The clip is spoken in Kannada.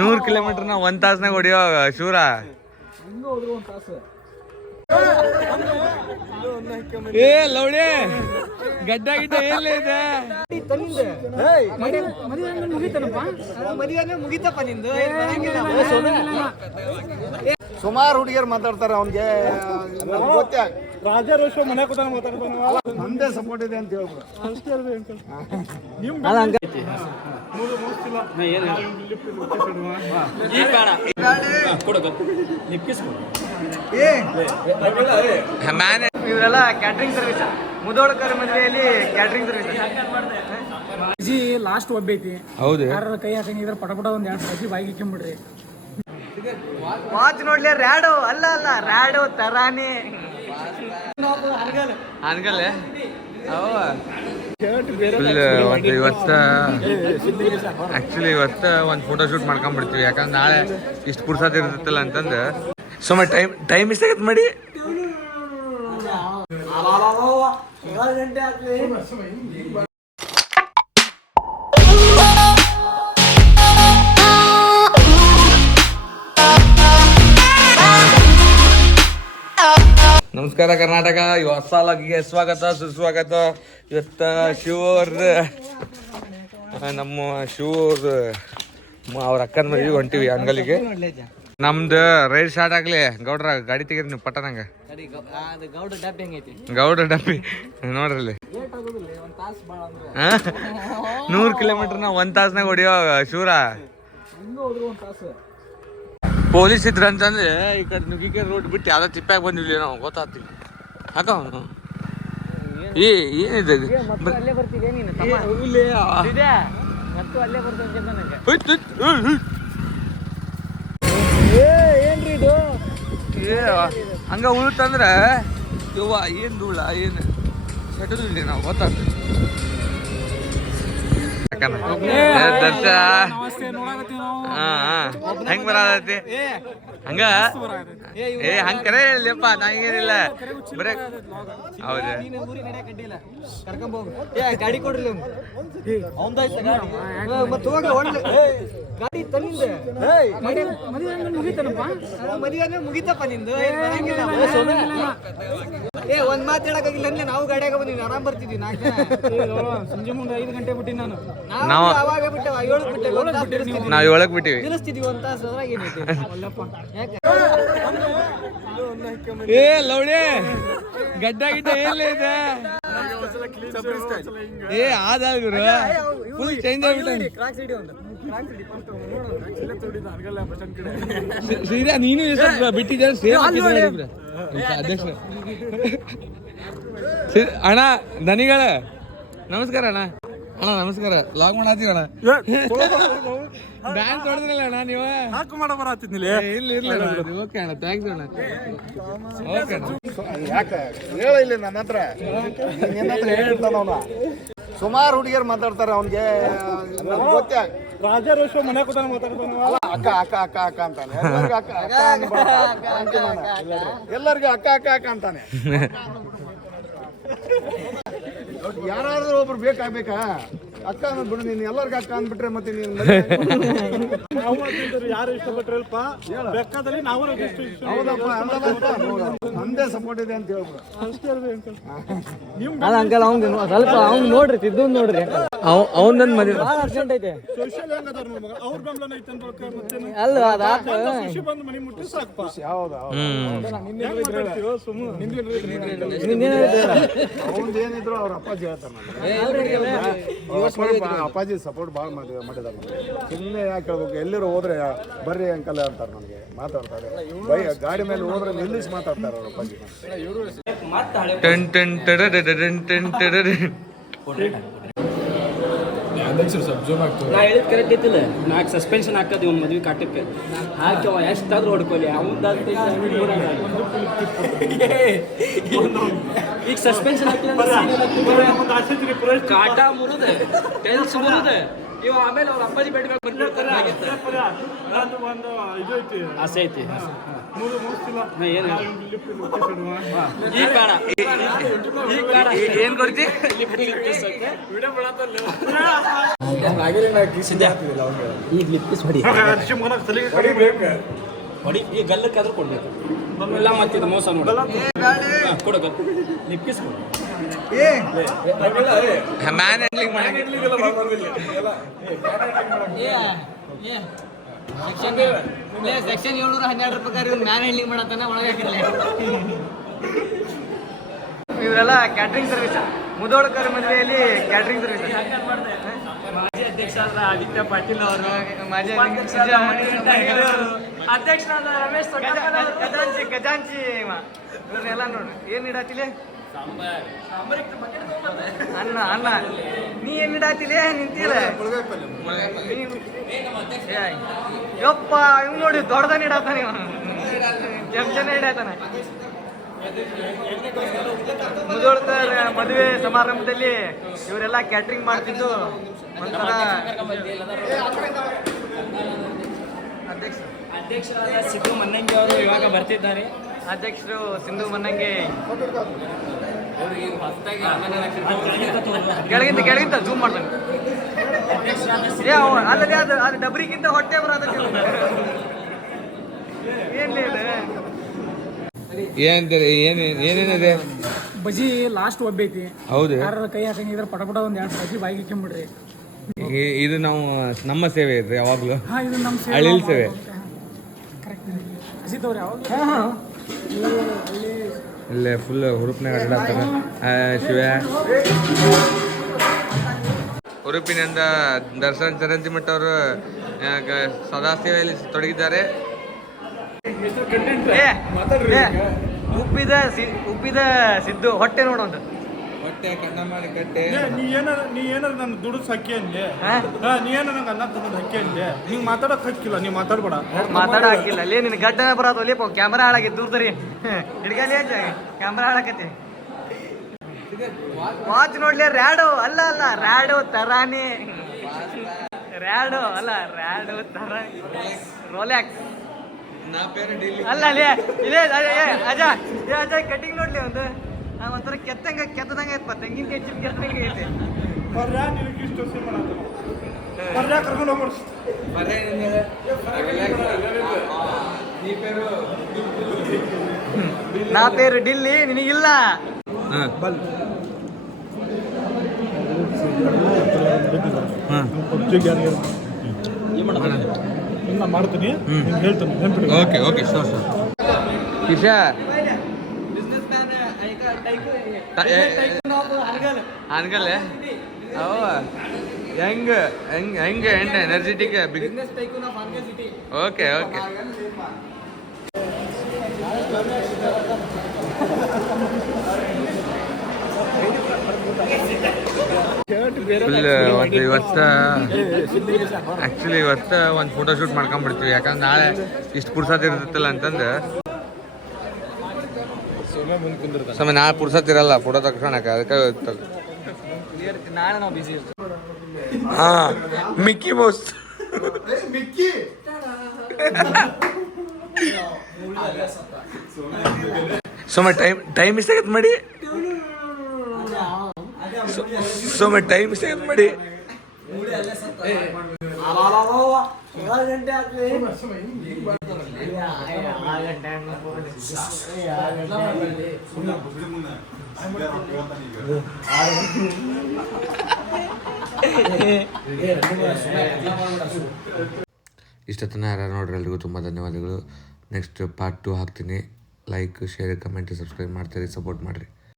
100 ಕಿಲೋಮೀಟರ್ನ 1 ತಾಸ್ನಾಗ ಹೊಡಿಯೋ ಶೂರ. ಏ ಲೌಡೆ ಗಡ್ಡ ಗಿಡ್ಡ ಎಲ್ಲ ಇದೆ. ಸುಮಾರು ಹುಡುಗಿಯರು ಮಾತಾಡ್ತಾರೆ ಅವನಿಗೆ. ರಾಜಾರೋಷ ಮನೆ ಕೂತ ಮಾತಾಡ್ತಾನೆ. ನಮ್ದೇ ಸಪೋರ್ಟ್ ಇದೆ ಅಂತ ಹೇಳ್ಬಿಡು. ಇವರೆಲ್ಲ ಕ್ಯಾಟ್ರಿಂಗ್ ಸರ್ವಿಸ್. ಮುದೋಳಕರ್ ಮದುವೆಯಲ್ಲಿ ಕ್ಯಾಟ್ರಿಂಗ್ ಸರ್ವಿಸ್. ಲಾಸ್ಟ್ ಒಬ್ಬ ಐತಿ. ಹೌದು, ಯಾರ ಕೈ ಹಾಕಂಗಿದ್ರೆ ಪಟಪಟ ಒಂದ್ 2 ಬಜ್ಜಿ ಬಾಯಿಗೆ ಇಕ್ಕೊಂಬಿಡ್ರಿ. ವಾಚ್ ನೋಡ್ಲಿ, ರ್ಯಾಡೋ ಅಲ್ಲ ರ್ಯಾಡೋ ತರಾನೇ ಅನ್ಗಲ್. ಇವತ್ತ ಒಂದು ಫೋಟೋ ಶೂಟ್ ಮಾಡ್ಕೊಂಡ್ಬಿಡ್ತೀವಿ, ಯಾಕಂದ್ರೆ ನಾಳೆ ಇಷ್ಟು ಪುರ್ಸತ್ ಇರ್ತೈತಲ್ಲ ಅಂತಂದು. ಸುಮ್ಮ ಟೈಮ್ ಇಷ್ಟ ಆಗತ್ತೆ ಮಾಡಿ. ನಮಸ್ಕಾರ ಕರ್ನಾಟಕ, ಹೊಸ ಲಾಗಿಗೆ ಸ್ವಾಗತ ಸುಸ್ವಾಗತ. ಇವತ್ತ ನಮ್ಮ ಅವ್ರ ಅಕ್ಕನ ಮದುವೆಗೆ ಹೊಂಟಿವಿ ಅಂಗಲಿಗೆ. ನಮ್ದು ರೈಡ್ ಸ್ಟಾರ್ಟ್ ಆಗ್ಲಿ. ಗೌಡ್ರ ಗಾಡಿ ತೆಗೀರಿ ನೀವು ಪಟ್ಟನಂಗ. ಗೌಡ ಡಬ್ಬಿ ನೋಡ್ರಲ್ಲಿ 100 ಕಿಲೋಮೀಟರ್ನ 1 ತಾಸ್ನಾಗ ಹೊಡಿಯೋ ಶೂರ. ಪೊಲೀಸ್ ಇದ್ರ ಅಂತಂದ್ರೆ ಈ ಕಡೆ ನುಗ್ಗಿಕೆ ರೋಡ್ ಬಿಟ್ಟು ಯಾವ್ದೋ ತಿಪ್ಪಾಗ ಬಂದಿಲ್ಲ ನಾವು, ಗೊತ್ತಾಗ್ತಿಲ್ಲ ಹಾಕ ಅವನು. ಏನಿದೆ ಹಂಗ ಉಳುತ್ತಂದ್ರ ಯವ್ವ ಏನ್ ಧೂಳ ಏನು ಸೆಟದಿಲ್ಲ ನಾವು, ಗೊತ್ತಾಗ್ತದೆ. ಹೆಂಗ್ ಬರತೈತಿ ಹಂಗ ಹಂಗ ಕರೆ ಹೇಳಪ್ಪ, ನಾ ಏನಿಲ್ಲ ಬರೇ. ಹೌದಾ, ಗಾಡಿ ಕೊಡ್ರಿ ಮುಗಿತಪ್ಪ ನಿಂದು. ಒಂದ್ ಮಾತು ಹೇಳಕ್ಕಾಗಿಲ್ಲ ಅಂದ್ರೆ ನಾವು ಗಾಡಿಯಾಗ ಬಂದಿವಿ, ಆರಾಮ್ ಬರ್ತಿದ್ವಿ. ಸಂಜೆ ಮುಂದೆ 5 ಗಂಟೆ ಬಿಟ್ಟಿ ನಾನು. ನಾವು ಅವಾಗ ಬಿಟ್ಟೆ 7ಕ್ಕೆ ಬಿಟ್ಟಿವಿ. ನಿಲ್ಲಿಸ್ತಿದ್ವಿ ಒಂದ್ ತಾಸು. ಅದ್ರಾಗ ಏನೈತಿ ಏ ಲೌಡೆ ಗಡ್ಡ ಗಿಡ್ಡ ಎಲ್ಲ ಇದೆ. ಏ ಆದಾಗ್ರು ಫುಲ್ ಚೇಂಜ್ ಆಗ್ಬಿಟ್ಟು. ಸೀದಾ ನೀನು ಬಿಟ್ಟಿದ್ದ ಸೇಮ್ ಅಧ್ಯಕ್ಷ. ಅಣ್ಣ ಧನಿಗಳ ನಮಸ್ಕಾರ ಅಣ್ಣ. ಅಣ್ಣ ನಮಸ್ಕಾರ. ಲಾಗ್ ಮಾಡತ್ತೀವಿ ಅಣ್ಣ. ಡ್ಯಾನ್ಸ್ ಹೊಡೆದ್ರಲ್ಲ ಅಣ್ಣ ನೀವು. ಇಲ್ಲ ಓಕೆ ಅಣ್ಣ, ಥ್ಯಾಂಕ್ಸ್ ಅಣ್ಣ. ಓಕೆ ಅಣ್ಣ. ಯಾಕೆ ಹೇಳಿಲ್ಲ ನನ್ನ ಹತ್ರ, ನಿನ್ನ ಹತ್ರ ಹೇಳ್ತಾನ ಅವನ. ಸುಮಾರು ಹುಡುಗಿಯರು ಮಾತಾಡ್ತಾರೆ ಅವನಿಗೆ. ರಾಜಾರೋಷ ಮನೆ ಕೂತ ಮಾತಾಡ್ತಾನೆ. ಅಕ್ಕ ಅಕ್ಕ ಅಕ್ಕ ಅಕ್ಕ ಅಂತಾನೆ. ಎಲ್ಲರಿಗೂ ಅಕ್ಕ ಅಕ್ಕ ಅಕ್ಕ ಅಂತಾನೆ. ಯಾರಾದ್ರೂ ಒಬ್ರು ಬೇಕಾಗ್ಬೇಕಾ? ಅಕ್ಕ ಅಂದ್ಬಿಡು ನೀನು. ಎಲ್ಲರಿಗೂ ಅಕ್ಕ ಅಂದ್ಬಿಟ್ರೆ ಮತ್ತೆ ನೀನು ಯಾರು ಇಷ್ಟಪಟ್ರಲ್ಪ ಬೇಕಾದಲ್ಲಿ ನಾವು. ನಮ್ದೇ ಸಪೋರ್ಟ್ ಇದೆ ಅಂತ ಹೇಳ್ಬಿಡು. ಅಂಕಲ್ ಅವ್ನು ಸ್ವಲ್ಪ ಅವ್ನು ನೋಡ್ರಿ, ತಿದ್ದು ನೋಡ್ರಿ. ಅವನೊಂದು ಮದುವೆ ಅರ್ಜೆಂಟ್ ಐತೆ. ಅವ್ರ ಬೆಂಬಲ ಐತೆ ಅಲ್ಲ ಬಂದು ಮನೆ ಮುಟ್ಟಿ ಸಾಕಪ್ಪ. ಯಾವ್ದು ಏನಿದ್ರು ಅವ್ರ ಅಪ್ಪಾಜಿ ಹೇಳ್ತಾರೆ. ಅಪ್ಪಾಜಿ ಸಪೋರ್ಟ್ ಭಾಳ ಮಾಡಿದಾರೆ. ಸುಮ್ಮನೆ ಯಾಕೆ ಹೇಳ್ಬೇಕು, ಎಲ್ಲರೂ ಹೋದ್ರೆ ಬರ್ರಿ ಅಂಕಲ್ ಅಂತಾರೆ ನನಗೆ, ಮಾತಾಡ್ತಾರೆ. ಗಾಡಿ ಮೇಲೆ ಹೋದ್ರೆ ನಿಲ್ಲಿಸಿ ಮಾತಾಡ್ತಾರೆ ಅವ್ರ ಅಪ್ಪಾಜಿ. ನಾ ಹೇಳಿದ್ ಕರೆಕ್ಟ್ ಐತಿಲ್ಲ. 4 ಸಸ್ಪೆನ್ಷನ್ ಹಾಕದ್ ಇವ್ನ ಮದ್ವೆ ಕಾಟಕ್ಕೆ ಹಾಕಿ ಅವ ಎಷ್ಟಾದ್ರೂ ಹೊಡ್ಕೊಲಿ. ಈಗ ಸಸ್ಪೆನ್ಷನ್ ಹಾಕಿಲ್ಲ ಕಾಟ ಮುರಿದ ಟೆಲ್ಸ್ ಮುರಿದ ಇವ ಆಮೇಲೆ ಅವ್ರ ಅಪ್ಪಾಜಿ ಬೇಡ ಬಂದ್ಬಿಡ್ತಾರೆ. ಆಸೆ ಐತಿ. ಏನ್ ಕೊಡ್ತಿ? ಈಗ ಲಿಪ್ಪಿಸ್ ಹೊಡಿ ಹೊಡಿ ಈ ಗಲ್ಲಕ್ಕಾದ್ರೂ ಕೊಡ್ಬೇಕು ನಮ್ಮೆಲ್ಲ ಮತ್ತಿದ್ದು ಮೋಸ ನೋಡಿ ಕೊಡು ಲಿಪ್ಪಿಸ್ ಕೊಡು ಮ್ಯಾನ್ ಹ್ಯಾಂಡ್ಲಿಂಗ್ ಮಾಡಿ ಸೆಕ್ಷನ್ 712 ಪ್ರಕಾರ ಇವ್ರು ಮ್ಯಾನ್ ಹ್ಯಾಂಡ್ಲಿಂಗ್ ಮಾಡತ್ತಾನ ಒಳಗೆ ಇವರೆಲ್ಲ ಕ್ಯಾಟ್ರಿಂಗ್ ಸರ್ವಿಸ್ ಮುದೋಳ್ಕರ್ ಮದುವೆಯಲ್ಲಿ ಕ್ಯಾಟ್ರಿಂಗ್ ಸರ್ವಿಸ್ ಮಾಜಿ ಅಧ್ಯಕ್ಷರಾದ ಆದಿತ್ಯ ಪಾಟೀಲ್ ಅವರು ಮಾಜಿ ಅಧ್ಯಕ್ಷರಾದ ರಮೇಶ್ ಗಜಾಂಚಿ ಇವ್ರನ್ನೆಲ್ಲ ನೋಡ್ರಿ ಏನ್ ಇಡಾತಿಲೆ ಅನ್ನ ನೀ ಏನ್ ಇಡಾತಿಲೆ ನಿಂತಿಲ್ಲ ಯಪ್ಪ ಇವ್ ನೋಡಿ ದೊಡ್ಡದನ್ನ ಇಡಾತಾನ ಜನ ಇಡಾತಾನ ಮುದೋಳ್ಕರ್ ಮದುವೆ ಸಮಾರಂಭದಲ್ಲಿ ಇವರೆಲ್ಲ ಕ್ಯಾಟ್ರಿಂಗ್ ಮಾಡ್ತಿದ್ದು ಒಂಥರ ಅಧ್ಯಕ್ಷರಾದ ಸಿದ್ದು ಮನ್ನಂಗಿ ಅವರು ಇವಾಗ ಬರ್ತಿದ್ದಾರೆ ಅಧ್ಯಕ್ಷರು ಸಿಂಧು ಮನ್ನಂಗಿ ಕೆಳಗಿಂತ ಜೂಮ್ ಮಾಡ್ತಾನೆ ಅಲ್ಲದೆ ಅದು ಡಬ್ರಿಗಿಂತ ಹೊಟ್ಟೆ ಬರೋದ ಏನೇನಿದೆ ಬಜಿ ಲಾಸ್ಟ್ ಒಬ್ಬೈತಿ ಹೌದು ಯಾರ ಕೈ ಹಾಕಂಗಿದ್ರೆ ಪಟ ಒಂದು 2 ಬಜಿ ಬಾಯಿಗೆ ಇಕ್ಕೊಂಬಿಡ್ರಿ. ಇದು ನಾವು ನಮ್ಮ ಸೇವೆ ಇದೆ ಯಾವಾಗಲೂ ಹಾ ಇದು ನಮ್ಮ ಹಳ್ಳಿಲ್ ಸೇವೆ ಕರೆಕ್ಟ್ ಅಜಿತ್ ಅವ್ರು ಯಾವಾಗ ಇಲ್ಲೇ ಫುಲ್ ಹುರುಪಿನಾಗ ಅಡ್ಡಾಡ್ತಾರೆ ಶಿವ ಹುರುಪಿನಿಂದ ದರ್ಶನ್ ಚರಂತಿಮಠ ಅವರು ಸದಾಸೇವೆಯಲ್ಲಿ ತೊಡಗಿದ್ದಾರೆ. ಉಬ್ಬಿದ ಸಿದ್ದು ಹೊಟ್ಟೆ ನೋಡೋದು ಹೊಟ್ಟೆ ಕಣ್ಣ ಮಾಡಿ ಕಟ್ಟೆ ನೀ ಏನಾರ ನನ್ನ ದುಡ್ಡು ಹಕ್ಕಿ ಅಂದೆ ನೀ ಏನಾರ ನಂಗೆ ಅನ್ನ ತಗೊಂಡು ಹಕ್ಕಿ ಅಂದೆ ಹಿಂಗೆ ಮಾತಾಡೋಕೆ ಹಕ್ಕಿಲ್ಲ ನೀ ಮಾತಾಡ್ಬೇಡ ಮಾತಾಡ ಹಾಕಿಲ್ಲ ಅಲ್ಲೇ ನಿನ್ ಗಡ್ಡ ಬರೋದು ಲೇಪ ಕ್ಯಾಮ್ರಾ ಹಾಳಾಗಿ ದೂರದರಿ ಹಿಡ್ಗಲಿ ಕ್ಯಾಮ್ರಾ ಹಾಳಾಕತಿ ವಾಚ್ ನೋಡ್ಲಿ ರ್ಯಾಡೋ ಅಲ್ಲ ರ್ಯಾಡೋ ತರಾನೇ ರ್ಯಾಡೋ ಅಲ್ಲ ರ್ಯಾಡೋ ತರ ರೋಲ್ಯಾಕ್ಸ್ ಅಲ್ಲ ಅಲ್ಲೇ ಇದೇ ಅಜಯ್ ಕಟಿಂಗ್ ನೋಡ್ಲಿ ಒಂದು ಒಂಥರ ಕೆತ್ತದಂಗೆ ಐತಪ್ಪ ತೆಂಗಿನಕಾಯಿ ಚಿಪ್ ಕೆತ್ತದಂಗೆ ಐತೆ ಬರ್ಯಾ ನಿನಗೆ ಇಷ್ಟು ವರ್ಷ ಮಾಡತ್ತ ಬರ್ಯಾ ಕರ್ಕೊಂಡು ಹೋಗ್ಬಿಡ್ಸ್ ನಾ ಪೇರು ಡಿಲ್ಲಿ ನಿನಗಿಲ್ಲ ಮಾಡ್ತೀನಿ ಹೇಳ್ತೀನಿ ಓಕೆ ಸರ್ ಕಿಶಾ ಅನ್ಗಲ್ಲೇ ಅವ ಹೆಂಗ ಎನರ್ಜೆಟಿಕ್ ಓಕೆ ಇವತ್ತು ಒಂದು ಫೋಟೋ ಶೂಟ್ ಮಾಡ್ಕೊಂಡ್ಬಿಡ್ತೀವಿ ಯಾಕಂದ್ರೆ ನಾಳೆ ಇಷ್ಟು ಪುರ್ಸತ್ ಇರ್ತೈತಲ್ಲ ಅಂತಂದು ಸಮಯ ನಾಳೆ ಪುರ್ಸತ್ ಇರಲ್ಲ ಫೋಟೋ ತಕ್ಷಣಕ್ಕೆ ಅದಕ್ಕೆ ನಾಳೆ ನಾವು ಬಿಸಿ ಹಾ ಮಿಕ್ಕಿ ಮೌಸ್ ಸೊಮ್ಮೆ ಟೈಮ್ ಇಷ್ಟ ಆಗತ್ತೆ ಮಾಡಿ ಸೊಮ್ಮೆ ಟೈಮ್ ಇಷ್ಟ ಆಗತ್ತೆ ಮಾಡಿ ಇಷ್ಟೊತ್ತನ ಯಾರು ನೋಡ್ರಿ ಎಲ್ರಿಗೂ ತುಂಬ ಧನ್ಯವಾದಗಳು. ನೆಕ್ಸ್ಟ್ ಪಾರ್ಟ್ 2 ಹಾಕ್ತೀನಿ. ಲೈಕ್ ಶೇರ್ ಕಮೆಂಟ್ ಸಬ್ಸ್ಕ್ರೈಬ್ ಮಾಡ್ತೀರಿ, ಸಪೋರ್ಟ್ ಮಾಡಿರಿ.